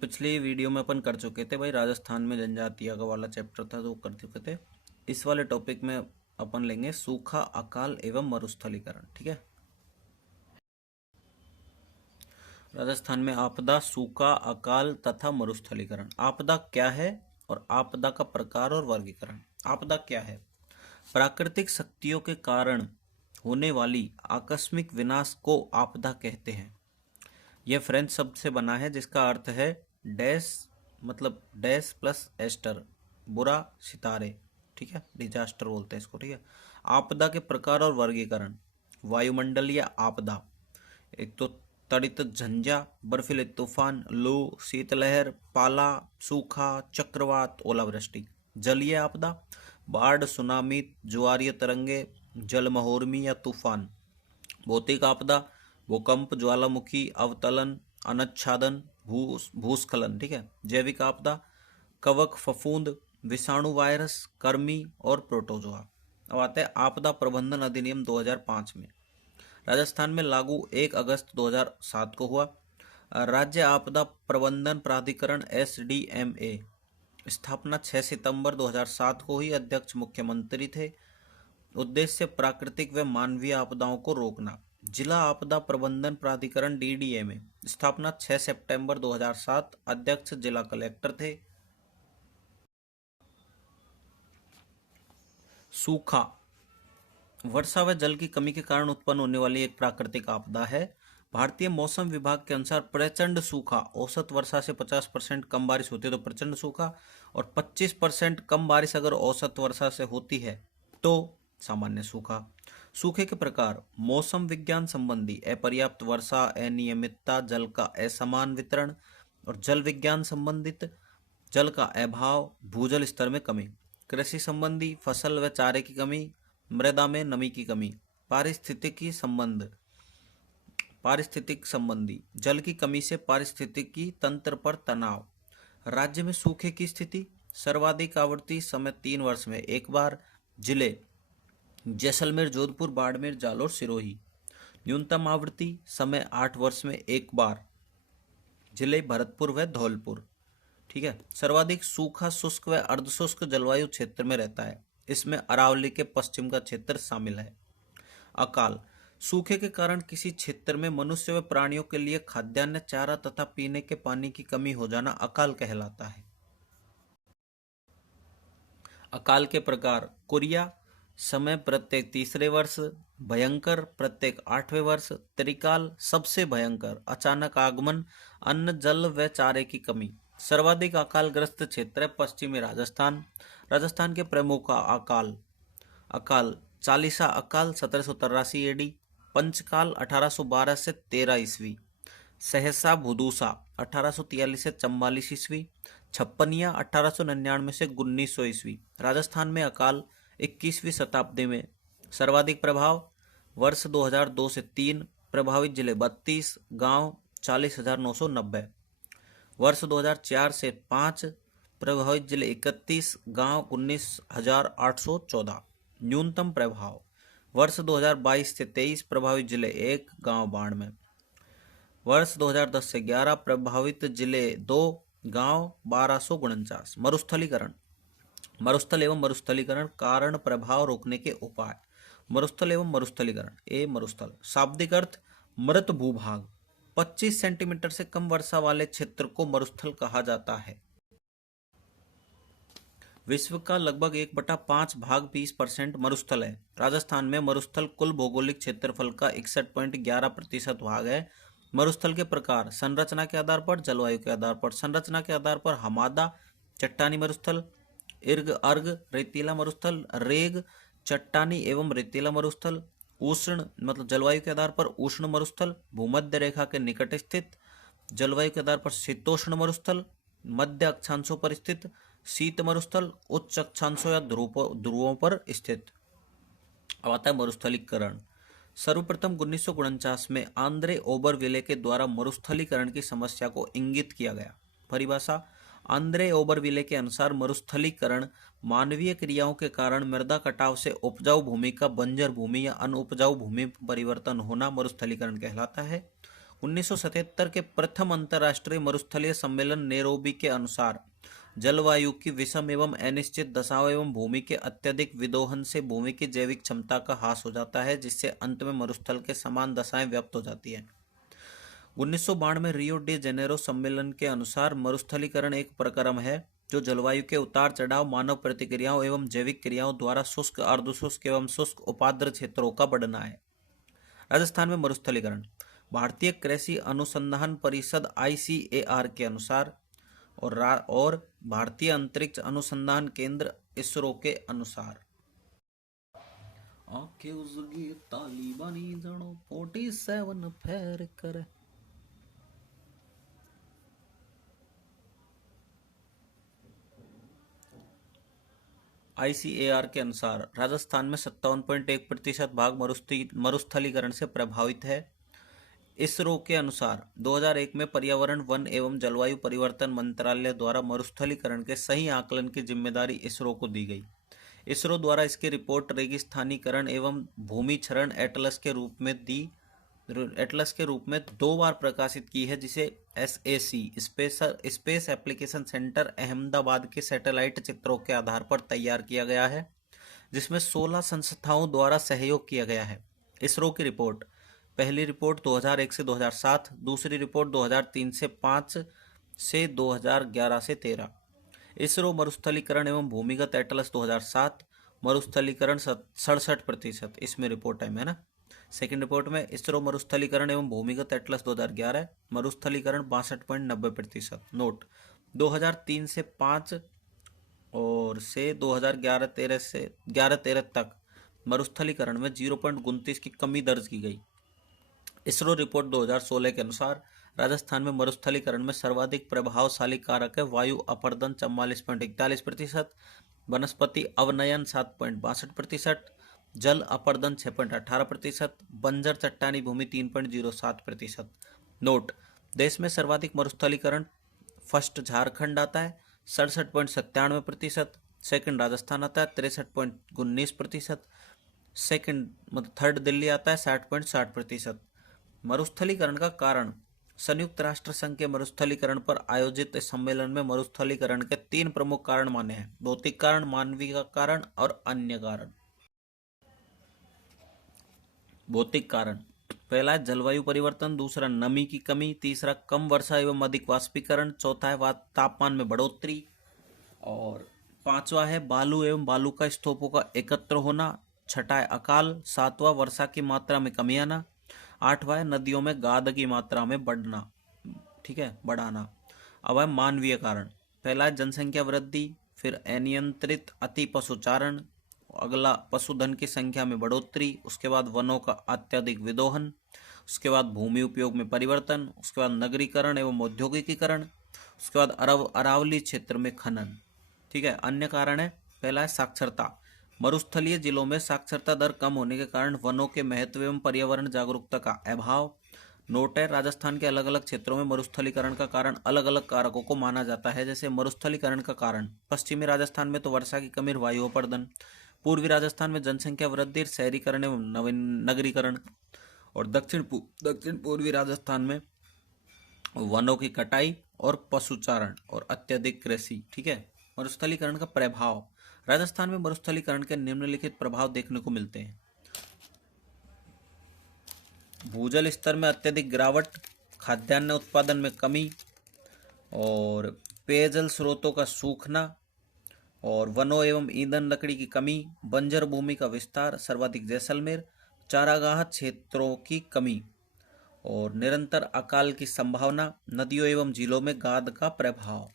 पिछली वीडियो में अपन कर चुके थे भाई, राजस्थान में जनजातीय का वाला चैप्टर था तो कर चुके थे। इस वाले टॉपिक में अपन लेंगे सूखा, अकाल एवं मरुस्थलीकरण। ठीक है। राजस्थान में आपदा, सूखा, अकाल तथा मरुस्थलीकरण। आपदा क्या है और आपदा का प्रकार और वर्गीकरण। आपदा क्या है? प्राकृतिक शक्तियों के कारण होने वाली आकस्मिक विनाश को आपदा कहते हैं। यह फ्रेंच शब्द से बना है जिसका अर्थ है डैश, मतलब डैश प्लस एस्टर, बुरा सितारे। ठीक है, डिजास्टर बोलते हैं इसको। ठीक है। आपदा के प्रकार और वर्गीकरण। वायुमंडलीय आपदा, एक तो तड़ित झंझा, बर्फीले तूफान, लू, शीतलहर, पाला, सूखा, चक्रवात, ओलावृष्टि। जलीय आपदा, बाढ़, सुनामी, ज्वारीय तरंगे, जलमहोर्मी या तूफान। भौतिक आपदा, भूकंप, ज्वालामुखी, अवतलन, अनच्छादन, भूस्खलन। ठीक है। जैविक आपदा, कवक, फफूंद, विषाणु, वायरस, कर्मी और प्रोटोजोआ। अब आते हैं आपदा प्रबंधन अधिनियम 2005 में। राजस्थान में लागू 1 अगस्त 2007 को हुआ। राज्य आपदा प्रबंधन प्राधिकरण SDMA स्थापना 6 सितंबर 2007 को हुई। अध्यक्ष मुख्यमंत्री थे। उद्देश्य प्राकृतिक व मानवीय आपदाओं को रोकना। जिला आपदा प्रबंधन प्राधिकरण DDMA स्थापना 6 सितंबर 2007। अध्यक्ष जिला कलेक्टर थे। सूखा वर्षा व जल की कमी के कारण उत्पन्न होने वाली एक प्राकृतिक आपदा है। भारतीय मौसम विभाग के अनुसार प्रचंड सूखा, औसत वर्षा से 50% कम बारिश होती है तो प्रचंड सूखा, और 25% कम बारिश अगर औसत वर्षा से होती है तो सामान्य सूखा। सूखे के प्रकार: मौसम विज्ञान संबंधी अपर्याप्त वर्षा, अनियमितता, जल का असमान वितरण, और जल विज्ञान संबंधित जल का अभाव, भूजल स्तर में कमी। कृषि संबंधी फसल व चारे की कमी, मृदा में नमी की कमी। पारिस्थितिक संबंधी जल की कमी से पारिस्थितिकी तंत्र पर तनाव। राज्य में सूखे की स्थिति: सर्वाधिक आवृत्ति समय 3 वर्ष में एक बार। जिले: जैसलमेर, जोधपुर, बाड़मेर, जालौर, सिरोही। न्यूनतम आवृत्ति समय 8 वर्ष में एक बार। जिले: भरतपुर व धौलपुर। ठीक है। सर्वाधिक सूखा शुष्क व अर्धशुष्क जलवायु क्षेत्र में रहता है। इसमें अरावली के पश्चिम का क्षेत्र शामिल है। अकाल: सूखे के कारण किसी क्षेत्र में मनुष्य व प्राणियों के लिए खाद्यान्न, चारा तथा पीने के पानी की कमी हो जाना अकाल कहलाता है। अकाल के प्रकार: कुरिया समय प्रत्येक तीसरे वर्ष, भयंकर प्रत्येक 8वें वर्ष, त्रिकाल सबसे भयंकर, अचानक आगमन, अन्न, जल व चारे की कमी। सर्वाधिक अकालग्रस्त क्षेत्र है पश्चिमी राजस्थान। राजस्थान के प्रमुख अकाल: चालीसा अकाल 1783 AD, पंचकाल 1812 से 13 ईस्वी, सहसा भूदूसा 1843 से 44 ईस्वी, छप्पनिया 1899 से 1900 ईस्वी। राजस्थान में अकाल 21वीं शताब्दी में। सर्वाधिक प्रभाव: वर्ष 2002 से 3, प्रभावित जिले 32, गांव 40,990। वर्ष 2004 से 5, प्रभावित जिले 31, गांव 19,814। न्यूनतम प्रभाव: वर्ष 2022 से 23, प्रभावित जिले 1, गांव 92। वर्ष 2010 से 11, प्रभावित जिले 2, गांव 1249। मरुस्थलीकरण। मरुस्थल एवं मरुस्थलीकरण, कारण प्रभाव रोकने के उपाय। मरुस्थल एवं मरुस्थलीकरण। मरुस्थल शाब्दिक अर्थ मृत भूभाग। 25 सेंटीमीटर से कम वर्षा वाले क्षेत्र को मरुस्थल कहा जाता है। विश्व का लगभग 1/5 भाग 20% मरुस्थल है। राजस्थान में मरुस्थल कुल भौगोलिक क्षेत्रफल का 61.11% भाग है। मरुस्थल के प्रकार: संरचना के आधार पर, जलवायु के आधार पर। संरचना के आधार पर हमादा चट्टानी मरुस्थल, इर्ग अर्ग रेतीला मरुस्थल, रेग चट्टानी एवं रेतीला मरुस्थल। उष्ण मतलब जलवायु के आधार पर उष्ण मरुस्थल, भूमध्य रेखा के निकट स्थित। जलवायु के आधार पर शीतोष्ण मरुस्थल, मध्य अक्षांशों पर स्थित। शीत मरुस्थल, उच्च अक्षांशों या ध्रुवों पर स्थित। अब आता है मरुस्थलीकरण। सर्वप्रथम 1949 में आंद्रे ओबरविले के द्वारा मरुस्थलीकरण की समस्या को इंगित किया गया। परिभाषा: आंद्रे ओबरविले के अनुसार मरुस्थलीकरण मानवीय क्रियाओं के कारण मृदा कटाव से उपजाऊ भूमि का बंजर भूमि या अनुपजाऊ भूमि परिवर्तन होना मरुस्थलीकरण कहलाता है। 1977 के प्रथम अंतर्राष्ट्रीय मरुस्थलीय सम्मेलन नैरोबी के अनुसार जलवायु की विषम एवं अनिश्चित दशाओं एवं भूमि के अत्यधिक विदोहन से भूमि की जैविक क्षमता का ह्रास हो जाता है, जिससे अंत में मरुस्थल के समान दशाएं व्याप्त हो जाती हैं। 1992 में रियो डी जेनेरो सम्मेलन के अनुसार मरुस्थलीकरण एक प्रक्रम है जो जलवायु के उतार चढ़ाव, मानव प्रतिक्रियाओं एवं जैविक क्रियाओं द्वारा शुष्क, अर्धशुष्क एवं शुष्क उपाद्र क्षेत्रों का बढ़ना है। राजस्थान में मरुस्थलीकरण भारतीय कृषि अनुसंधान परिषद ICAR के अनुसार और भारतीय अंतरिक्ष अनुसंधान केंद्र इसरो के अनुसार। आंखें उजगी तालिबानी जनो 47 फेर करे। ICAR के अनुसार राजस्थान में 57.1% भाग मरुस्थलीकरण से प्रभावित है। इसरो के अनुसार 2001 में पर्यावरण, वन एवं जलवायु परिवर्तन मंत्रालय द्वारा मरुस्थलीकरण के सही आकलन की जिम्मेदारी इसरो को दी गई। इसरो द्वारा इसकी रिपोर्ट रेगिस्तानीकरण एवं भूमि क्षरण एटलस के रूप में 2 बार प्रकाशित की है, जिसे SAC space application centre Ahmedabad के सैटेलाइट चित्रों के आधार पर तैयार किया गया है, जिसमें 16 संस्थाओं द्वारा सहयोग किया गया है। इसरो की रिपोर्ट, पहली रिपोर्ट 2001 से 2007, दूसरी रिपोर्ट 2003 से 5 से 2011 से 13। इसरो मरुस्थलीकरण एवं भूमिगत एटलस 2007, मरुस्थलीकरण 67%, इसमें रिपोर्ट टाइम है ना। सेकंड रिपोर्ट में इसरो मरुस्थलीकरण एवं भूमिगत एटलस 2011, मरुस्थलीकरण 62.90%। नोट 2003 से 5 और से 2011-13 तक मरुस्थलीकरण में 0.29 की कमी दर्ज की गई। इसरो रिपोर्ट 2016 के अनुसार राजस्थान में मरुस्थलीकरण में सर्वाधिक प्रभावशाली कारक है वायु अपरदन 44.41%, वनस्पति अवनयन 7.62%, जल अपरदन 6.18%, बंजर चट्टानी भूमि 3.07%। नोट, देश में सर्वाधिक मरुस्थलीकरण फर्स्ट झारखंड आता है 67.97%, सेकंड राजस्थान आता है 63.19%, सेकंड मतलब थर्ड दिल्ली आता है 60.60%। मरुस्थलीकरण का कारण, संयुक्त राष्ट्र संघ के मरुस्थलीकरण पर आयोजित सम्मेलन में मरुस्थलीकरण के 3 प्रमुख कारण माने हैं: भौतिक कारण, मानवीय कारण और अन्य कारण। भौतिक कारण, पहला है जलवायु परिवर्तन, दूसरा नमी की कमी, तीसरा कम वर्षा एवं अधिक वाष्पीकरण, चौथा है तापमान में बढ़ोतरी और पांचवा है बालू एवं बालू का स्तूपों का एकत्र होना, छठा है अकाल, सातवां वर्षा की मात्रा में कमी आना, आठवां है नदियों में गाद की मात्रा में बढ़ना, ठीक है, बढ़ाना। अब है मानवीय कारण, पहला है जनसंख्या वृद्धि, फिर अनियंत्रित अति पशुचारण, अगला पशुधन की संख्या में बढ़ोतरी, उसके बाद वनों का अत्यधिक विदोहन, उसके बाद भूमि उपयोग में परिवर्तन, उसके बाद नगरीकरण एवं औद्योगिकीकरण, उसके बाद अरावली क्षेत्र में खनन। ठीक है, अन्य कारण है, पहला है साक्षरता, मरुस्थलीय जिलों में साक्षरता दर कम होने के कारण वनों के महत्व एवं पर्यावरण जागरूकता का अभाव। नोट है, राजस्थान के अलग अलग क्षेत्रों में मरुस्थलीकरण का कारण अलग अलग कारकों को माना जाता है। जैसे मरुस्थलीकरण का कारण, पश्चिमी राजस्थान में तो वर्षा की कमी, वायु अपर्दन, पूर्वी राजस्थान में जनसंख्या वृद्धि, शहरीकरण एवं नगरीकरण, और दक्षिण पूर्वी राजस्थान में वनों की कटाई और पशुचारण और अत्यधिक कृषि। ठीक है, मरुस्थलीकरण का प्रभाव, राजस्थान में मरुस्थलीकरण के निम्नलिखित प्रभाव देखने को मिलते हैं: भूजल स्तर में अत्यधिक गिरावट, खाद्यान्न उत्पादन में कमी और पेयजल स्रोतों का सूखना और वनों एवं ईंधन लकड़ी की कमी, बंजर भूमि का विस्तार, सर्वाधिक जैसलमेर, चारागाह क्षेत्रों की कमी और निरंतर अकाल की संभावना, नदियों एवं झीलों में गाद का प्रभाव।